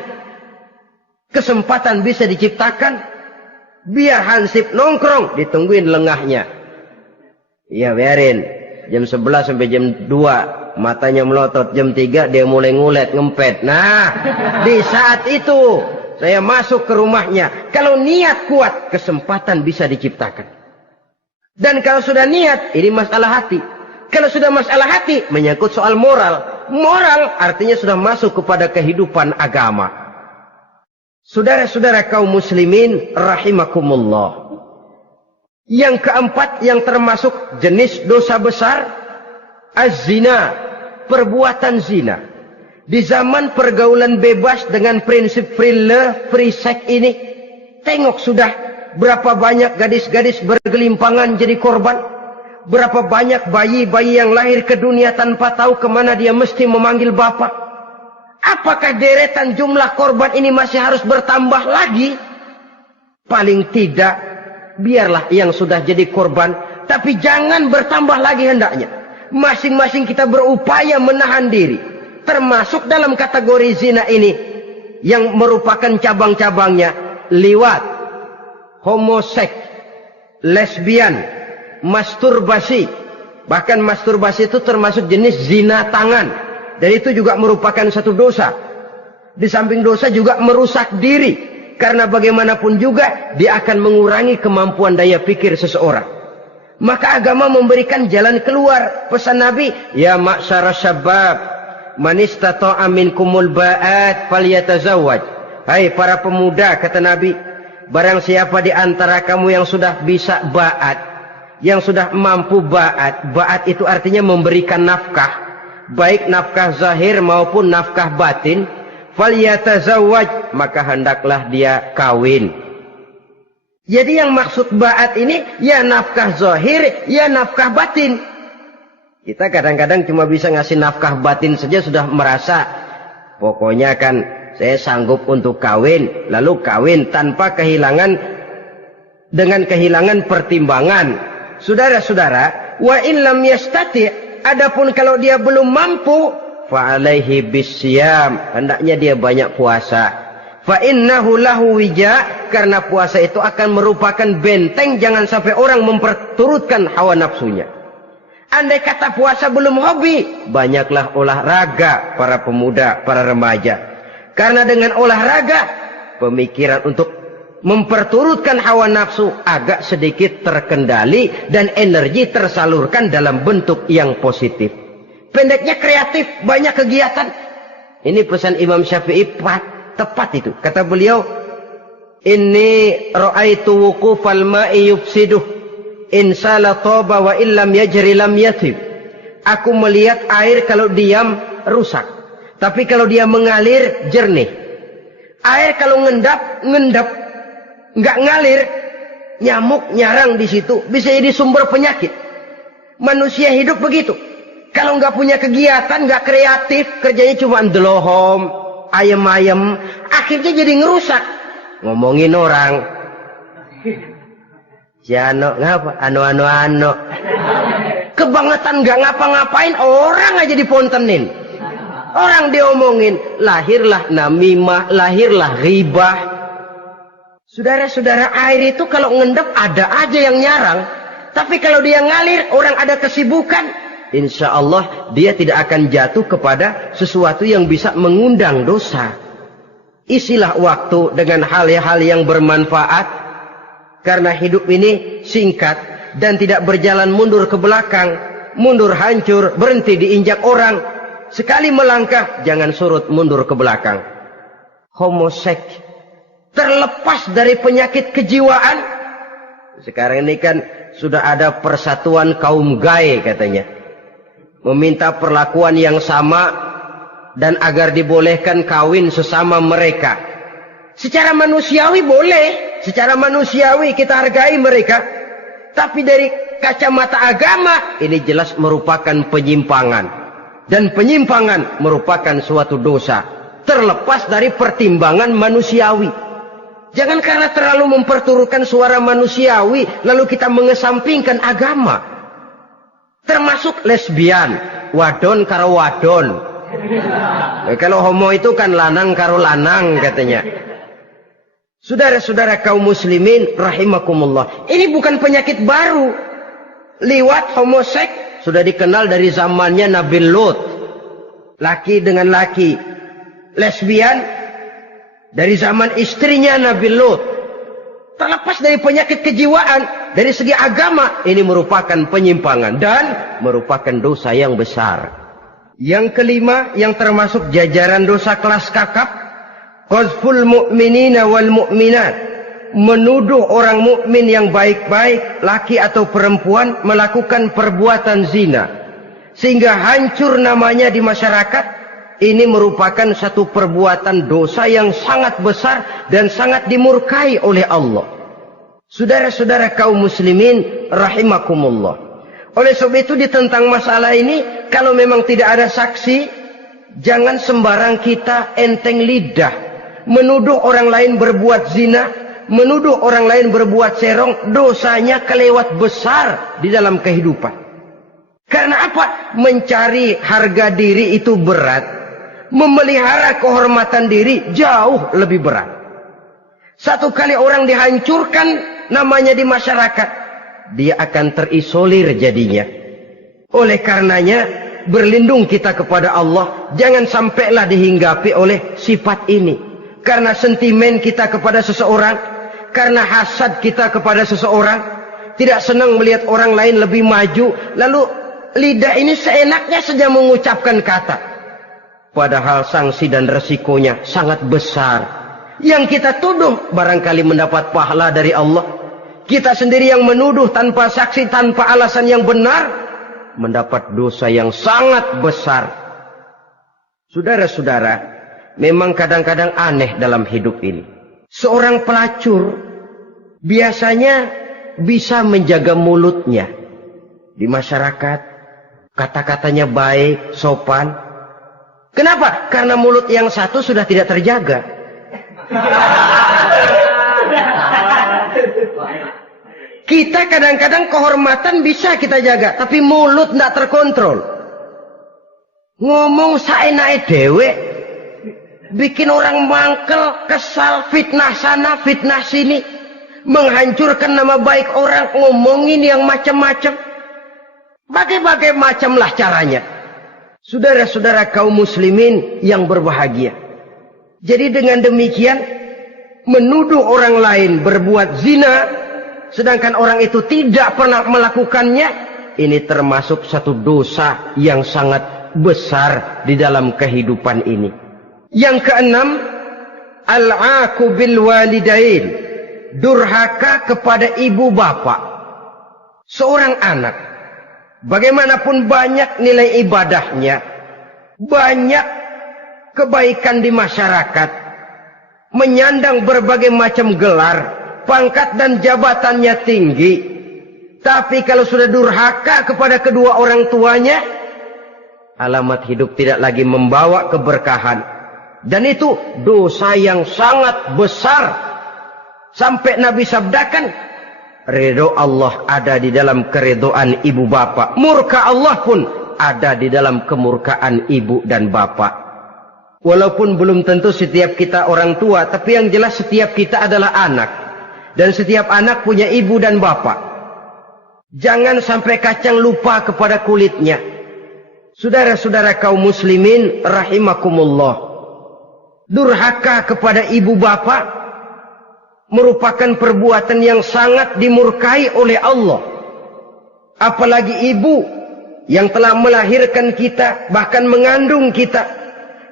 Kesempatan bisa diciptakan. Biar hansip nongkrong, ditungguin lengahnya. Iya, biarin. Jam 11 sampai jam 2. Matanya melotot. Jam 3 dia mulai ngulet, ngempet. Nah, di saat itu saya masuk ke rumahnya. Kalau niat kuat, kesempatan bisa diciptakan. Dan kalau sudah niat, ini masalah hati. Kalau sudah masalah hati, menyangkut soal moral. Moral artinya sudah masuk kepada kehidupan agama. Saudara-saudara kaum muslimin rahimakumullah. Yang keempat yang termasuk jenis dosa besar, az-zina, perbuatan zina. Di zaman pergaulan bebas dengan prinsip free love, free sex ini, tengok sudah berapa banyak gadis-gadis bergelimpangan jadi korban. Berapa banyak bayi-bayi yang lahir ke dunia tanpa tahu kemana dia mesti memanggil bapak. Apakah deretan jumlah korban ini masih harus bertambah lagi? Paling tidak, biarlah yang sudah jadi korban, tapi jangan bertambah lagi hendaknya. Masing-masing kita berupaya menahan diri. Termasuk dalam kategori zina ini, yang merupakan cabang-cabangnya, liwat, homoseks, lesbian, masturbasi. Bahkan masturbasi itu termasuk jenis zina tangan. Dan itu juga merupakan satu dosa. Di samping dosa juga merusak diri. Karena bagaimanapun juga dia akan mengurangi kemampuan daya pikir seseorang. Maka agama memberikan jalan keluar. Pesan Nabi, ya ma'syara syabab, man istata'a minkumul ba'at falyatazawwaj. Hai para pemuda, kata Nabi, barang siapa di antara kamu yang sudah bisa ba'at, yang sudah mampu ba'at. Ba'at itu artinya memberikan nafkah. Baik nafkah zahir maupun nafkah batin, falyatazawwaj, maka hendaklah dia kawin. Jadi yang maksud ba'at ini ya nafkah zahir, ya nafkah batin. Kita kadang-kadang cuma bisa ngasih nafkah batin saja sudah merasa pokoknya kan saya sanggup untuk kawin, lalu kawin tanpa kehilangan, dengan kehilangan pertimbangan. Saudara-saudara, wa in lam yastati', adapun kalau dia belum mampu, fa alaihi bisyam, hendaknya dia banyak puasa. Fa innahu lahu wija, karena puasa itu akan merupakan benteng jangan sampai orang memperturutkan hawa nafsunya. Andai kata puasa belum hobi, banyaklah olahraga para pemuda, para remaja. Karena dengan olahraga, pemikiran untuk memperturutkan hawa nafsu agak sedikit terkendali dan energi tersalurkan dalam bentuk yang positif. Pendeknya kreatif, banyak kegiatan. Ini pesan Imam Syafi'i tepat itu. Kata beliau, inni ra'aitu wuqufal ma'i yufsiduh in sala toba wa illam yajri lam yatib. Aku melihat air kalau diam rusak, tapi kalau dia mengalir jernih. Air kalau ngendap nggak ngalir, nyamuk nyarang di situ, bisa jadi sumber penyakit. Manusia hidup begitu. Kalau nggak punya kegiatan, nggak kreatif, kerjanya cuma delohom, ayam-ayam, akhirnya jadi ngerusak. Ngomongin orang. Si Ano, ngapa? Ano. Kebangetan nggak ngapa-ngapain, orang aja dipontenin. Orang diomongin, lahirlah namimah, lahirlah ghibah. Saudara-saudara, air itu kalau ngendap ada aja yang nyarang. Tapi kalau dia ngalir, orang ada kesibukan, insya Allah dia tidak akan jatuh kepada sesuatu yang bisa mengundang dosa. Isilah waktu dengan hal-hal yang bermanfaat. Karena hidup ini singkat dan tidak berjalan mundur ke belakang. Mundur hancur, berhenti diinjak orang. Sekali melangkah, jangan surut mundur ke belakang. Homoseks terlepas dari penyakit kejiwaan. Sekarang ini kan sudah ada persatuan kaum gay katanya. Meminta perlakuan yang sama dan agar dibolehkan kawin sesama mereka. Secara manusiawi boleh. Secara manusiawi kita hargai mereka. Tapi dari kacamata agama, ini jelas merupakan penyimpangan. Dan penyimpangan merupakan suatu dosa. Terlepas dari pertimbangan manusiawi. Jangan karena terlalu memperturutkan suara manusiawi, lalu kita mengesampingkan agama. Termasuk lesbian, wadon karo wadon. Kalau homo itu kan lanang karo lanang katanya. Saudara-saudara kaum muslimin rahimakumullah, ini bukan penyakit baru. Liwat, homoseks sudah dikenal dari zamannya Nabi Lut. Laki dengan laki. Lesbian dari zaman istrinya Nabi Lut. Terlepas dari penyakit kejiwaan, dari segi agama, ini merupakan penyimpangan dan merupakan dosa yang besar. Yang kelima, yang termasuk jajaran dosa kelas kakap, qazful mu'minina wal mu'minat, menuduh orang mukmin yang baik-baik, laki atau perempuan, melakukan perbuatan zina sehingga hancur namanya di masyarakat. Ini merupakan satu perbuatan dosa yang sangat besar dan sangat dimurkai oleh Allah. Saudara-saudara kaum muslimin rahimakumullah, oleh sebab itu tentang masalah ini, kalau memang tidak ada saksi, jangan sembarang kita enteng lidah menuduh orang lain berbuat zina, menuduh orang lain berbuat serong. Dosanya kelewat besar di dalam kehidupan. Karena apa? Mencari harga diri itu berat, memelihara kehormatan diri jauh lebih berat. Satu kali orang dihancurkan namanya di masyarakat, dia akan terisolir jadinya. Oleh karenanya, berlindung kita kepada Allah, jangan sampailah dihinggapi oleh sifat ini. Karena sentimen kita kepada seseorang, karena hasad kita kepada seseorang, tidak senang melihat orang lain lebih maju, lalu lidah ini seenaknya saja mengucapkan kata. Padahal sanksi dan resikonya sangat besar. Yang kita tuduh barangkali mendapat pahala dari Allah. Kita sendiri yang menuduh tanpa saksi, tanpa alasan yang benar, mendapat dosa yang sangat besar. Saudara-saudara, memang kadang-kadang aneh dalam hidup ini. Seorang pelacur biasanya bisa menjaga mulutnya di masyarakat, kata-katanya baik, sopan. Kenapa? Karena mulut yang satu sudah tidak terjaga. Kita kadang-kadang kehormatan bisa kita jaga, tapi mulut tidak terkontrol. Ngomong saenake dewe, bikin orang mangkel, kesal, fitnah sana, fitnah sini, menghancurkan nama baik orang, ngomongin yang macam-macam. Bagai-bagai macamlah caranya. Saudara-saudara kaum muslimin yang berbahagia. Jadi dengan demikian, menuduh orang lain berbuat zina, sedangkan orang itu tidak pernah melakukannya, ini termasuk satu dosa yang sangat besar di dalam kehidupan ini. Yang keenam, al-'aqu bil walidain, durhaka kepada ibu bapak. Seorang anak, bagaimanapun banyak nilai ibadahnya, banyak kebaikan di masyarakat, menyandang berbagai macam gelar, pangkat dan jabatannya tinggi, tapi kalau sudah durhaka kepada kedua orang tuanya, alamat hidup tidak lagi membawa keberkahan. Dan itu dosa yang sangat besar. Sampai Nabi sabdakan, ridho Allah ada di dalam keridhaan ibu bapak. Murka Allah pun ada di dalam kemurkaan ibu dan bapak. Walaupun belum tentu setiap kita orang tua, tapi yang jelas setiap kita adalah anak. Dan setiap anak punya ibu dan bapak. Jangan sampai kacang lupa kepada kulitnya. Saudara-saudara kaum muslimin rahimakumullah, durhaka kepada ibu bapak merupakan perbuatan yang sangat dimurkai oleh Allah. Apalagi ibu yang telah melahirkan kita, bahkan mengandung kita.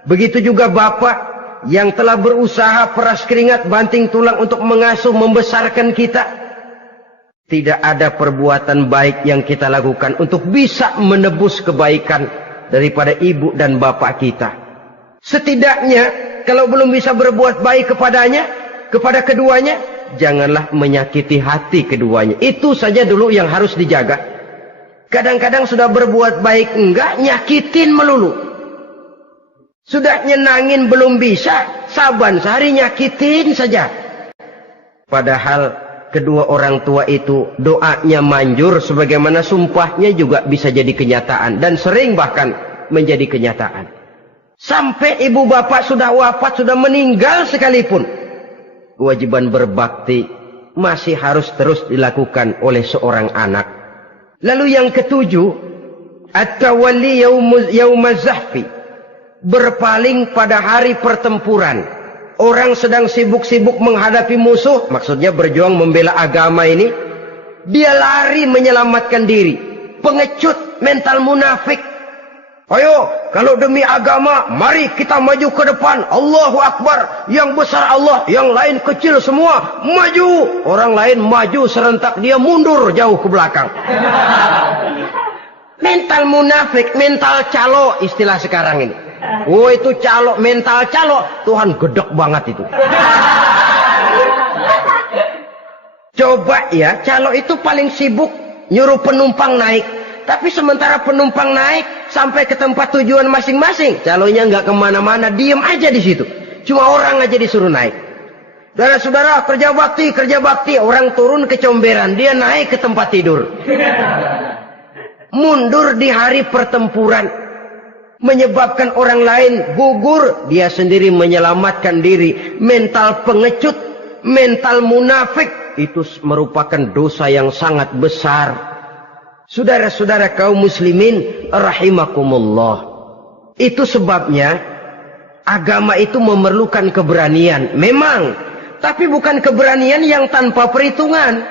Begitu juga bapak yang telah berusaha peras keringat banting tulang untuk mengasuh membesarkan kita. Tidak ada perbuatan baik yang kita lakukan untuk bisa menebus kebaikan daripada ibu dan bapak kita. Setidaknya kalau belum bisa berbuat baik kepadanya, kepada keduanya, janganlah menyakiti hati keduanya. Itu saja dulu yang harus dijaga. Kadang-kadang sudah berbuat baik enggak, nyakitin melulu. Sudah nyenangin belum bisa, saban sehari nyakitin saja. Padahal kedua orang tua itu doanya manjur, sebagaimana sumpahnya juga bisa jadi kenyataan. Dan sering bahkan menjadi kenyataan. Sampai ibu bapak sudah wafat, sudah meninggal sekalipun, kewajiban berbakti masih harus terus dilakukan oleh seorang anak. Lalu yang ketujuh, at-tawalli yaumaz zahfi, berpaling pada hari pertempuran. Orang sedang sibuk-sibuk menghadapi musuh, maksudnya berjuang membela agama ini, dia lari menyelamatkan diri. Pengecut, mental munafik. Ayo, kalau demi agama, mari kita maju ke depan. Allahu Akbar. Yang besar Allah, yang lain kecil semua. Maju. Orang lain maju serentak, dia mundur jauh ke belakang. Mental munafik, mental calo istilah sekarang ini. Oh, itu calo, mental calo. Tuhan gedek banget itu. Coba ya, calo itu paling sibuk nyuruh penumpang naik. Tapi sementara penumpang naik sampai ke tempat tujuan masing-masing, calonya nggak kemana-mana, diem aja di situ. Cuma orang aja disuruh naik. Saudara-saudara, kerja bakti, orang turun ke comberan, dia naik ke tempat tidur. Mundur di hari pertempuran, menyebabkan orang lain gugur, dia sendiri menyelamatkan diri. Mental pengecut, mental munafik, itu merupakan dosa yang sangat besar. Saudara-saudara kaum muslimin rahimakumullah. Itu sebabnya agama itu memerlukan keberanian. Memang, tapi bukan keberanian yang tanpa perhitungan.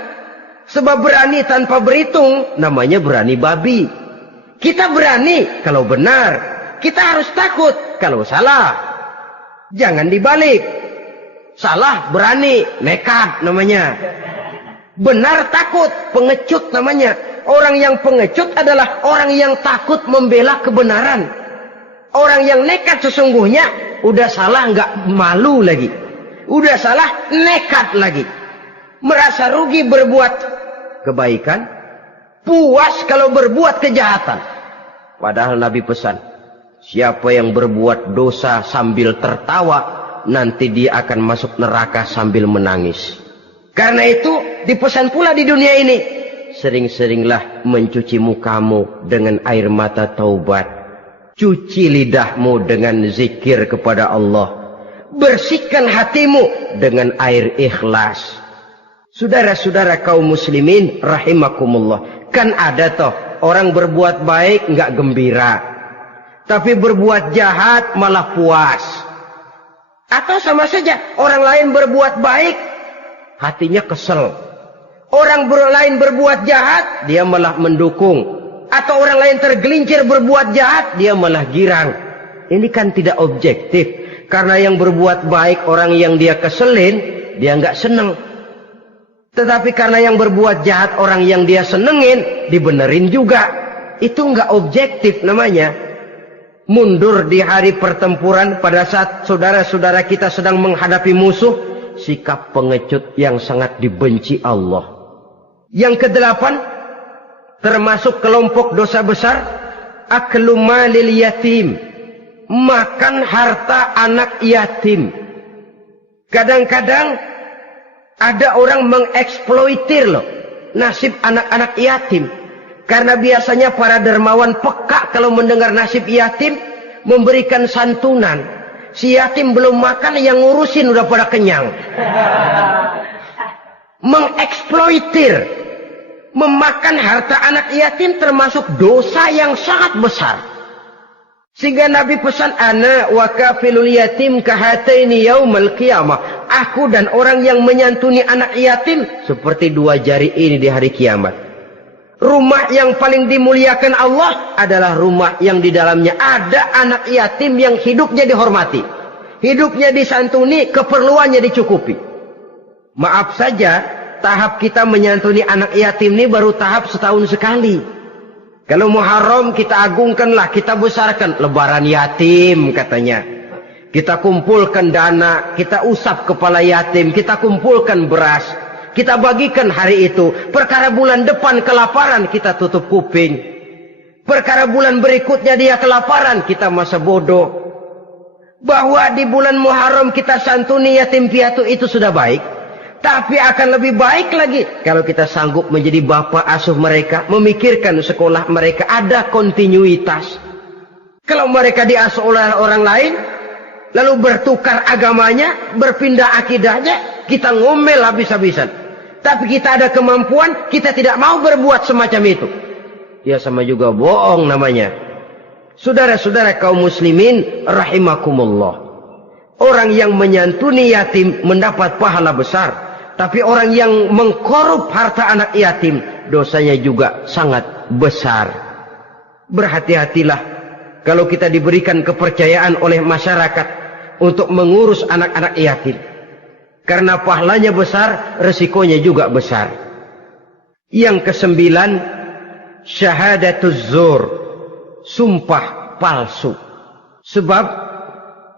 Sebab berani tanpa berhitung namanya berani babi. Kita berani kalau benar, kita harus takut kalau salah. Jangan dibalik. Salah berani, nekat namanya. Benar takut, pengecut namanya. Orang yang pengecut adalah orang yang takut membela kebenaran. Orang yang nekat sesungguhnya udah salah nggak malu lagi. Udah salah nekat lagi. Merasa rugi berbuat kebaikan, puas kalau berbuat kejahatan. Padahal Nabi pesan, siapa yang berbuat dosa sambil tertawa, nanti dia akan masuk neraka sambil menangis. Karena itu dipesan pula di dunia ini, sering-seringlah mencuci mukamu dengan air mata taubat. Cuci lidahmu dengan zikir kepada Allah. Bersihkan hatimu dengan air ikhlas. Saudara-saudara kaum muslimin rahimakumullah. Kan ada toh orang berbuat baik nggak gembira, tapi berbuat jahat malah puas. Atau sama saja orang lain berbuat baik, hatinya kesel. Orang lain berbuat jahat, dia malah mendukung. Atau orang lain tergelincir berbuat jahat, dia malah girang. Ini kan tidak objektif. Karena yang berbuat baik, orang yang dia keselin, dia nggak seneng. Tetapi karena yang berbuat jahat, orang yang dia senengin, dibenerin juga. Itu nggak objektif namanya. Mundur di hari pertempuran pada saat saudara-saudara kita sedang menghadapi musuh, sikap pengecut yang sangat dibenci Allah. Yang kedelapan, termasuk kelompok dosa besar, aklu malil yatim, makan harta anak yatim. Kadang-kadang ada orang mengeksploitir loh nasib anak-anak yatim. Karena biasanya para dermawan peka kalau mendengar nasib yatim, memberikan santunan. Si yatim belum makan, yang ngurusin udah pada kenyang. Mengeksploitir, memakan harta anak yatim termasuk dosa yang sangat besar. Sehingga Nabi pesan, ana wa kafilul yatim kahataini yaumal qiyamah. Aku dan orang yang menyantuni anak yatim seperti dua jari ini di hari kiamat. Rumah yang paling dimuliakan Allah adalah rumah yang di dalamnya ada anak yatim yang hidupnya dihormati, hidupnya disantuni, keperluannya dicukupi. Maaf saja, tahap kita menyantuni anak yatim ini baru tahap setahun sekali. Kalau Muharram kita agungkanlah, kita besarkan. Lebaran yatim katanya. Kita kumpulkan dana, kita usap kepala yatim, kita kumpulkan beras, kita bagikan hari itu. Perkara bulan depan kelaparan, kita tutup kuping. Perkara bulan berikutnya dia kelaparan, kita masa bodoh. Bahwa di bulan Muharram kita santuni yatim piatu itu sudah baik. Tapi akan lebih baik lagi kalau kita sanggup menjadi bapak asuh mereka, memikirkan sekolah mereka, ada kontinuitas. Kalau mereka diasuh oleh orang lain, lalu bertukar agamanya, berpindah akidahnya, kita ngomel habis-habisan. Tapi kita ada kemampuan, kita tidak mau berbuat semacam itu. Ya sama juga bohong namanya. Saudara-saudara kaum muslimin rahimakumullah. Orang yang menyantuni yatim mendapat pahala besar. Tapi orang yang mengkorup harta anak yatim, dosanya juga sangat besar. Berhati-hatilah kalau kita diberikan kepercayaan oleh masyarakat untuk mengurus anak-anak yatim. Karena pahalanya besar, resikonya juga besar. Yang kesembilan, syahadatuz zur, sumpah palsu. Sebab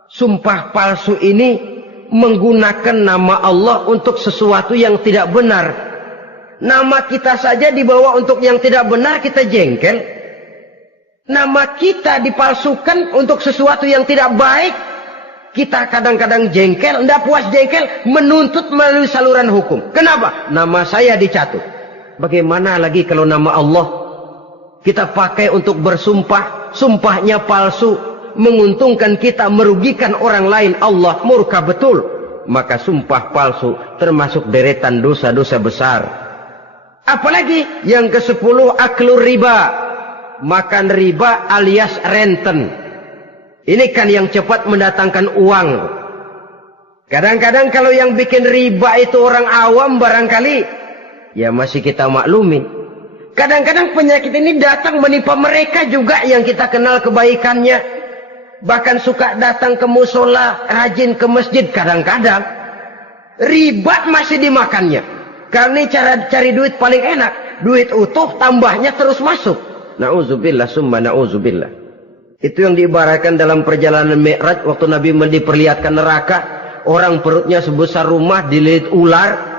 sumpah palsu ini menggunakan nama Allah untuk sesuatu yang tidak benar. Nama kita saja dibawa untuk yang tidak benar, kita jengkel. Nama kita dipalsukan untuk sesuatu yang tidak baik, kita kadang-kadang jengkel, tidak puas jengkel, menuntut melalui saluran hukum. Kenapa? Nama saya dicatut. Bagaimana lagi kalau nama Allah kita pakai untuk bersumpah, sumpahnya palsu, menguntungkan kita, merugikan orang lain, Allah murka betul. Maka sumpah palsu termasuk deretan dosa-dosa besar. Apalagi yang ke-10, aklur riba, makan riba alias renten. Ini kan yang cepat mendatangkan uang. Kadang-kadang kalau yang bikin riba itu orang awam barangkali, ya masih kita maklumi. Kadang-kadang penyakit ini datang menimpa mereka juga yang kita kenal kebaikannya. Bahkan suka datang ke musola, rajin ke masjid kadang-kadang. Riba masih dimakannya. Karena cara cari duit paling enak. Duit utuh tambahnya terus masuk. Na'udzubillah summa na'udzubillah. Itu yang diibaratkan dalam perjalanan Mi'raj waktu Nabi diperlihatkan neraka. Orang perutnya sebesar rumah dililit ular.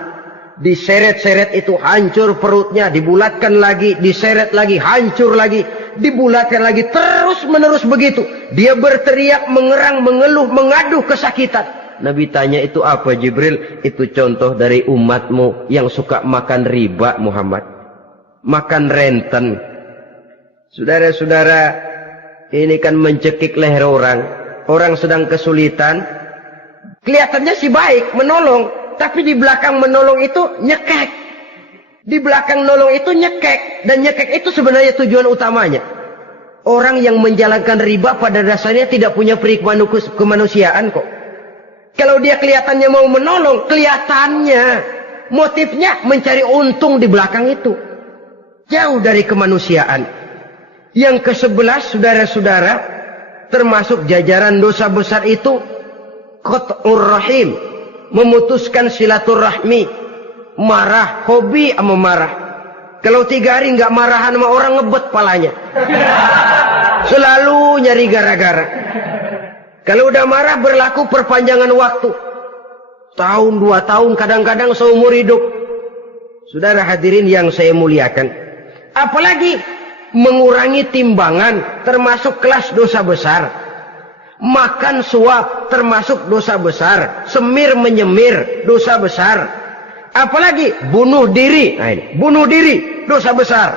Diseret-seret itu hancur perutnya. Dibulatkan lagi, diseret lagi, hancur lagi. Dibulatkan lagi, terus menerus begitu. Dia berteriak, mengerang, mengeluh, mengaduh kesakitan. Nabi tanya, itu apa Jibril? Itu contoh dari umatmu yang suka makan riba Muhammad. Makan renten. Saudara-saudara, ini kan mencekik leher orang. Orang sedang kesulitan. Kelihatannya sih baik, menolong. Tapi di belakang menolong itu nyekek. Di belakang nolong itu nyekek. Dan nyekek itu sebenarnya tujuan utamanya. Orang yang menjalankan riba pada dasarnya tidak punya peri kemanusiaan kok. Kalau dia kelihatannya mau menolong, kelihatannya motifnya mencari untung di belakang itu. Jauh dari kemanusiaan. Yang ke-11, saudara-saudara, termasuk jajaran dosa besar itu qat'ur rahim, memutuskan silaturahmi, marah, hobi sama marah. Kalau 3 hari nggak marahan sama orang, ngebet palanya. Selalu nyari gara-gara. Kalau udah marah berlaku perpanjangan waktu. Tahun, 2 tahun, kadang-kadang seumur hidup. Saudara hadirin yang saya muliakan. Apalagi mengurangi timbangan termasuk kelas dosa besar. Makan suap termasuk dosa besar. Semir menyemir dosa besar. Apalagi bunuh diri. Nah ini, bunuh diri dosa besar.